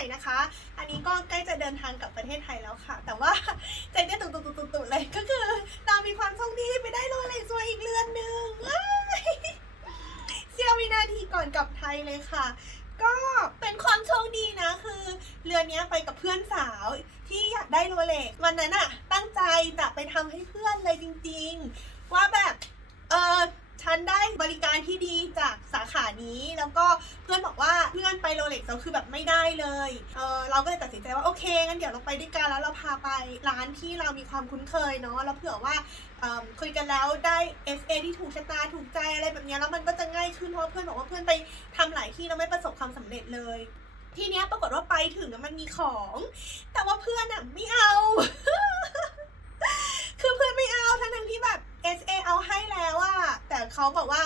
ร่นะคะ อันนี้ก็ใกล้จะเดินทางกลับประเทศไทยแล้วค่ะ แต่ว่าใจเต้นตุ่ๆๆๆเลยก็คือเรามีความโชคดีไปได้โรเล็กซ์มาอีกเรือนหนึ่งเสี้ยววินาทีก่อนกลับไทยเลยค่ะ ก็เป็นความโชคดีนะคือเรือนเนี้ยไปกับเพื่อนสาวที่อยากได้โรเล็กวันนั้นอะตั้งใจจะไปทำให้เพื่อนเลยจริง ๆ ว่าแบบเออ ฉันได้บริการที่ดีจากสาขานี้ แล้วก็เพื่อนบอกว่าเพื่อนไปโรเล็กซ์เราคือแบบไม่ได้เลยเออเราก็เลยตัดสินใจว่าโอเคงั้นเดี๋ยวเราไปด้วยกันแล้วเราพาไปร้านที่เรามีความคุ้นเคยเนาะแล้วเผื่อว่าคุยกันแล้วได้ SA ที่ถูกชะตาถูกใจอะไรแบบนี้แล้วมันก็จะง่ายขึ้นเพราะเพื่อนบอกว่าเพื่อนไปทำหลายที่แล้วไม่ประสบความสำเร็จเลย ทีเนี้ยปรากฏว่าไปถึงมันมีของ แต่ว่าเพื่อนอะไม่เอา คือเพื่อนไม่เอาทั้งทั้งๆที่แบบ SA เอาให้แล้วอะแต่ เขาบอกว่า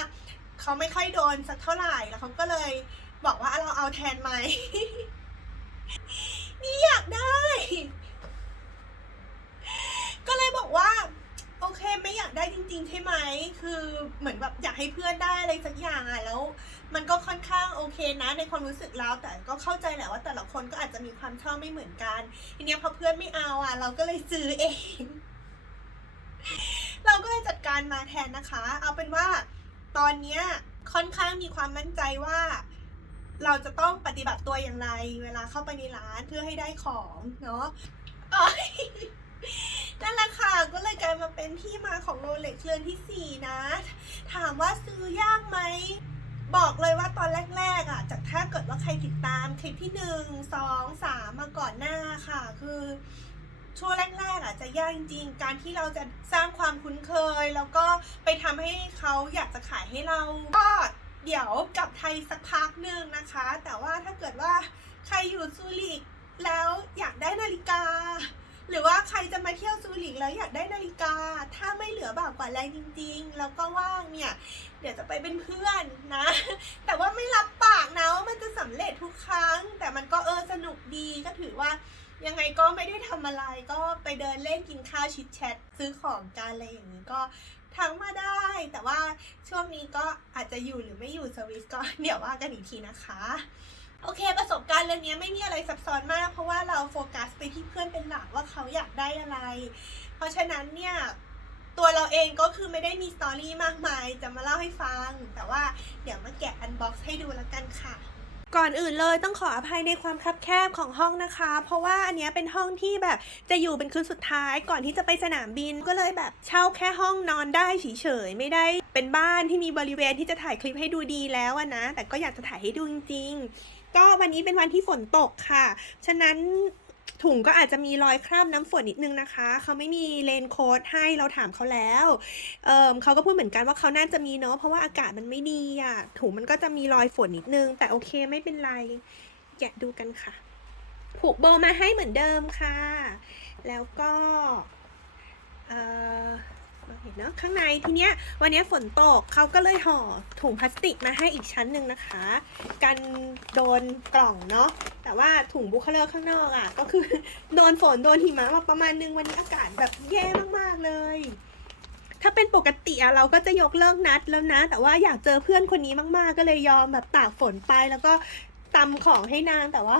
เขาไม่ค่อยโดนสักเท่าไหร่แล้วเขาก็เลยบอกว่าเราเอาแทนไหม นี่อยากได้ ก็เลยบอกว่า โอเคไม่อยากได้จริง ๆ ใช่ไหม คือเหมือนแบบอยากให้เพื่อนได้อะไรสักอย่างอะแล้ว มันก็ค่อนข้างโอเคนะ ในความรู้สึกเราแต่ก็เข้าใจแหละว่า แต่ละคนก็อาจจะมีความชอบไม่เหมือนกัน ทีเนี้ยพอเพื่อนไม่เอาอะ เราก็เลยซื้อเอง เราก็เลยจัดการมาแทนนะคะ เอาเป็นว่า ตอนเนี้ยค่อนข้างมีความมั่นใจว่า เราจะต้องปฏิบัติตัวอย่างไร เวลาเข้าไปในร้านเพื่อให้ได้ของเนาะนั่นแหละค่ะก็เลยกลายมาเป็นที่มาของโรเล็กเรือนที่ 4 นะ ถามว่าซื้อยากไหม บอกเลยว่าตอนแรกๆอะ จากถ้าเกิดว่าใครติดตามคลิปที่ 1 2 3 มาก่อนหน้าค่ะ คือ ช่วงแรกๆอะจะยากจริงๆ การที่เราจะสร้างความคุ้นเคย แล้วก็ไปทำให้เขาอยากจะขายให้เรา ก็เดี๋ยวกลับไทยสักพักหนึ่งนะคะ แต่ว่าถ้าเกิดว่าใครอยู่ซูริกแล้วอยากได้นาฬิกา หรือว่าใครจะมาเที่ยวซูริกแล้วอยากได้นาฬิกา ถ้าไม่เหลือบากกว่าแรงจริง ๆ แล้วก็ว่างเนี่ย เดี๋ยวจะไปเป็นเพื่อนนะ แต่ว่าไม่รับปากนะว่ามันจะสำเร็จทุกครั้ง แต่มันก็เออสนุกดีก็ถือว่า ยังไงก็ไม่ได้ทำอะไรก็ไปเดินเล่นกินข้าวชิดแชทซื้อของกันอะไรอย่างนี้ก็ทั้งมาได้ แต่ว่าช่วงนี้ก็อาจจะอยู่หรือไม่อยู่สวิสก็เดี๋ยวว่ากันอีกทีนะคะ โอเค ประสบการณ์เรื่องนี้ไม่มีอะไรซับซ้อนมาก เพราะว่าเราโฟกัสไปที่เพื่อนเป็นหลักว่าเขาอยากได้อะไร เพราะฉะนั้นเนี่ยตัวเราเองก็คือไม่ได้มีสตอรี่มากมาย จะมาเล่าให้ฟัง แต่ว่าเดี๋ยวมาแกะอันบ็อกซ์ให้ดูแล้วกันค่ะ ก่อนอื่นเลยต้องขออภัยในความคับแคบของห้องนะคะ เพราะว่าอันนี้เป็นห้องที่แบบจะอยู่เป็นคืนสุดท้ายก่อนที่จะไปสนามบินก็เลยแบบเช่าแค่ห้องนอนได้เฉยๆไม่ได้เป็นบ้านที่มีบริเวณที่จะถ่ายคลิปให้ดูดีแล้วนะ แต่ก็อยากจะถ่ายให้ดูจริงๆก็วันนี้เป็นวันที่ฝนตกค่ะ ฉะนั้น ถุงก็อาจจะมีรอยคราบน้ำฝนนิดนึงนะคะ เขาไม่มีเลนโค้ดให้เราถามเขาแล้วเอ่อเขาก็พูดเหมือนกันว่าเขาน่าจะมีเนาะเพราะว่าอากาศมันไม่ดีอะถุงมันก็จะมีรอยฝนนิดนึง แต่โอเคไม่เป็นไรแกะดูกันค่ะ ผูกโบมาให้เหมือนเดิมค่ะ แล้วก็เอ่อ เห็นเนาะข้างในทีเนี้ยวันนี้ฝนตกเขาก็เลยห่อถุงพลาสติกมาให้อีกชั้นหนึ่งนะคะ กันโดนกล่องเนาะแต่ว่าถุงบุคเลอร์ข้างนอกอะก็คือโดนฝนโดนหิมะมาประมาณนึงวันนี้อากาศแบบแย่มากๆเลย ถ้าเป็นปกติอะเราก็จะยกเลิกนัดแล้วนะ แต่ว่าอยากเจอเพื่อนคนนี้มากๆ ก็เลยยอมแบบตากฝนไปแล้วก็ตำของให้นางแต่ว่า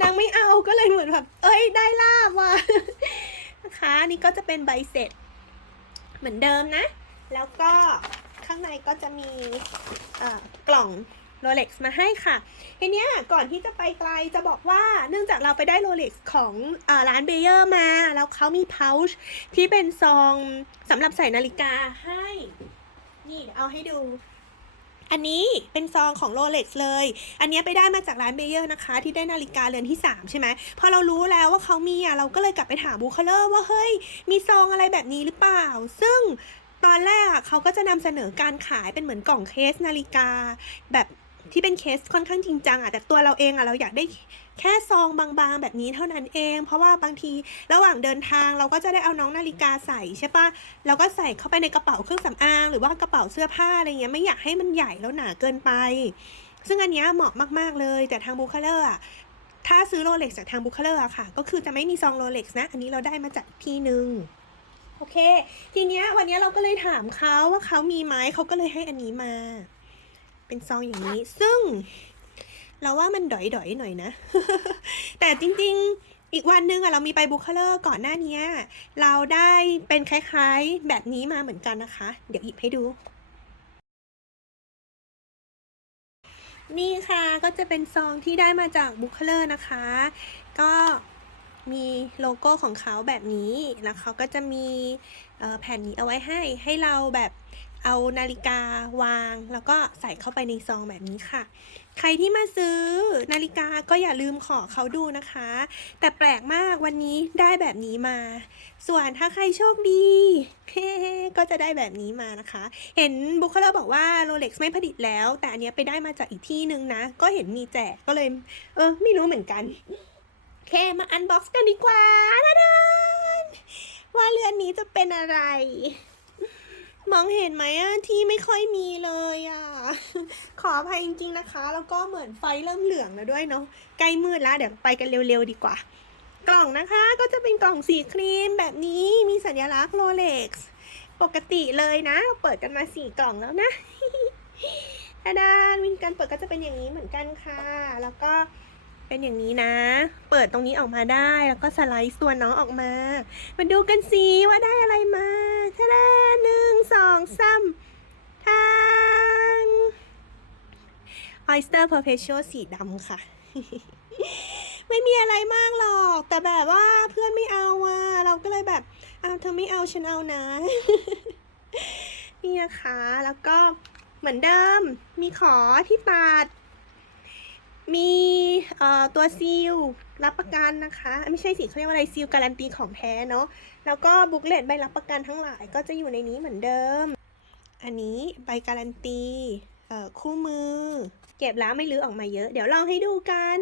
นางไม่เอาก็เลยเหมือนแบบ เอ้ยได้ลาบว่ะนะคะนี่ก็จะเป็นใบเสร็จ เหมือนเดิมนะ แล้วก็ข้างในก็จะมีกล่องโรเล็กซ์มาให้ค่ะทีเนี้ยก่อนที่จะไปไกลจะบอกว่าเนื่องจากเราไปได้โรเล็กซ์ของอร้านเบเยอร์มา แล้วเขามีพาวช์ที่เป็นซองสำหรับใส่นาฬิกาให้ นี่เอาให้ดู อันนี้เป็นซองของโรเล็กซ์เลย อันนี้ไปได้มาจากร้านเบเยอร์นะคะ ที่ได้นาฬิกาเรือนที่ 3 ใช่ไหมพอเรารู้แล้วว่าเขามีอะเราก็เลยกลับไปถามบูคาเลอร์ว่าเฮ้ย มีซองอะไรแบบนี้หรือเปล่า ซึ่งตอนแรกอะเขาก็จะนำเสนอการขายเป็นเหมือนกล่องเคสนาฬิกา แบบที่เป็นเคสค่อนข้างจริงจังอะแต่ตัวเราเองอะเราอยากได้ แค่ซองบางๆ แบบนี้เท่านั้นเอง เพราะว่าบางทีระหว่างเดินทางเราก็จะได้เอาน้องนาฬิกาใส่ใช่ปะเราก็ใส่เข้าไปในกระเป๋าเครื่องสำอาง หรือว่ากระเป๋าเสื้อผ้าอะไรเงี้ยไม่อยากให้มันใหญ่แล้วหนาเกินไป ซึ่งอันนี้เหมาะมากๆเลย แต่ทางบูคาเลอร์อะถ้าซื้อโรเล็กจากทางบูคาเลอร์ค่ะ ก็คือจะไม่มีซองโรเล็กนะ อันนี้เราได้มาจากพี่หนึ่งโอเค ทีเนี้ยวันเนี้ยเราก็เลยถามเขาว่าเขามีไหมเขาก็เลยให้อันนี้มา เป็นซองอย่างนี้ ซึ่ง เราว่ามันดอยๆหน่อยนะ แต่จริงๆ อีกวันหนึงอะเรามีไปบุคเลอร์ก่อนหน้านี้เราได้เป็นคล้ายๆแบบนี้มาเหมือนกันนะคะ เดี๋ยวหยิบให้ดู นี่ค่ะก็จะเป็นซองที่ได้มาจากบุคเลอร์นะคะ ก็มีโลโก้ของเขาแบบนี้ แล้วเขาก็จะมีแผ่นนี้เอาไว้ให้ ให้เราแบบเอานาฬิกาวาง แล้วก็ใส่เข้าไปในซองแบบนี้ค่ะ ใครที่มาซื้อนาฬิกาก็อย่าลืมขอเขาดูนะคะ แต่แปลกมากวันนี้ได้แบบนี้มา ส่วนถ้าใครโชคดีก็จะได้แบบนี้มานะคะ เห็นบุคเลอร์บอกว่าโรเล็กซ์ไม่ผลิตแล้ว แต่อันนี้ไปได้มาจากอีกที่นึงนะ ก็เห็นมีแจกก็เลย เออ ไม่รู้เหมือนกันโอเคมาอันบ็อกซ์กันดีกว่าทาดานว่าเรือนนี้จะเป็นอะไร มองเห็นไหมอะที่ไม่ค่อยมีเลยอะขออภัยจริงๆนะคะ แล้วก็เหมือนไฟเริ่มเหลืองแล้วด้วยเนาะใกล้มืดแล้วเดี๋ยวไปกันเร็วๆดีกว่า กล่องนะคะก็จะเป็นกล่องสีครีมแบบนี้มีสัญลักษณ์โรเล็กซ์ปกติเลยนะเราเปิดกันมาสี่กล่องแล้วนะทาดานวิธีการเปิดก็จะเป็นอย่างนี้เหมือนกันค่ะ แล้วก็ เป็นอย่างนี้นะ เปิดตรงนี้ออกมาได้แล้วก็สไลด์ตัวน้องออกมา มาดูกันสิว่าได้อะไรมาทาดาหนึ่งสองสามทาน Oyster Perpetual สีดำค่ะ ไม่มีอะไรมากหรอก แต่แบบว่าเพื่อนไม่เอาอะ เราก็เลยแบบอ้าวเธอไม่เอาฉันเอานะ นี่นะคะ แล้วก็เหมือนเดิม มีขอที่ตัดมี เอ่อตัวซีลรับประกันนะคะ ไม่ใช่สิเขาเรียกว่าอะไรซีลการันตีของแท้เนาะแล้วก็บุ๊กเลตใบรับประกันทั้งหลายก็จะอยู่ในนี้เหมือนเดิม อันนี้ใบการันตีเอ่อคู่มือ เก็บแล้วไม่ลื้อออกมาเยอะ เดี๋ยวลองให้ดูกัน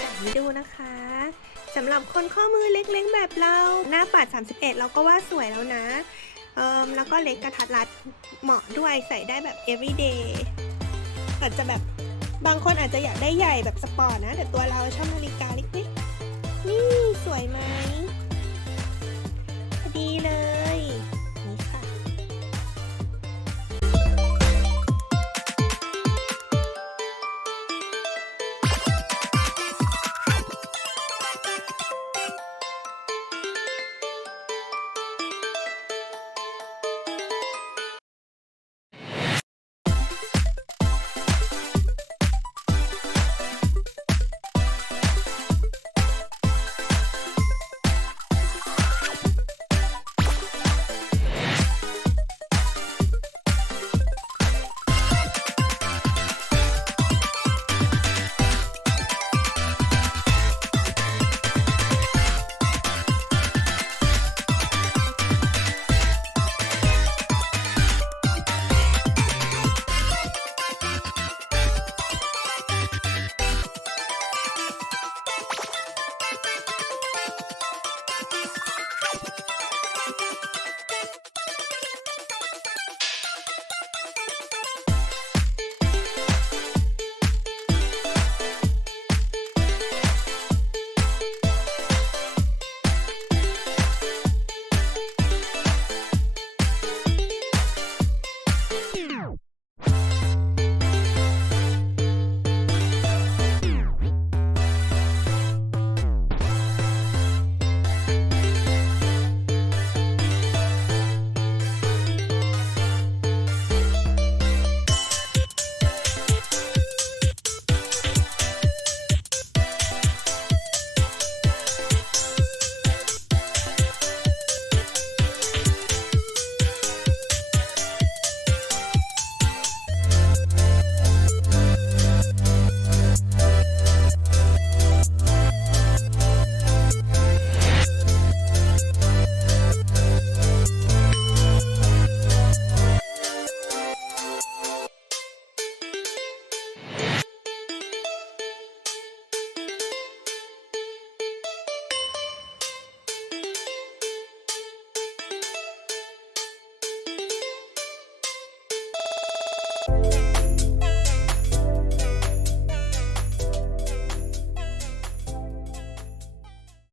แบบนี้ดูนะคะสำหรับคนข้อมือเล็กๆแบบเราหน้าปัด 31 เราก็ว่าสวยแล้วนะ เอิมแล้วก็เล็กกระทัดรัดเหมาะด้วยใส่ได้แบบ everyday อาจจะแบบบางคนอาจจะอยากได้ใหญ่แบบสปอร์ตนะ แต่ตัวเราชอบนาฬิกาเล็กๆนี่สวยไหมพอดีเลย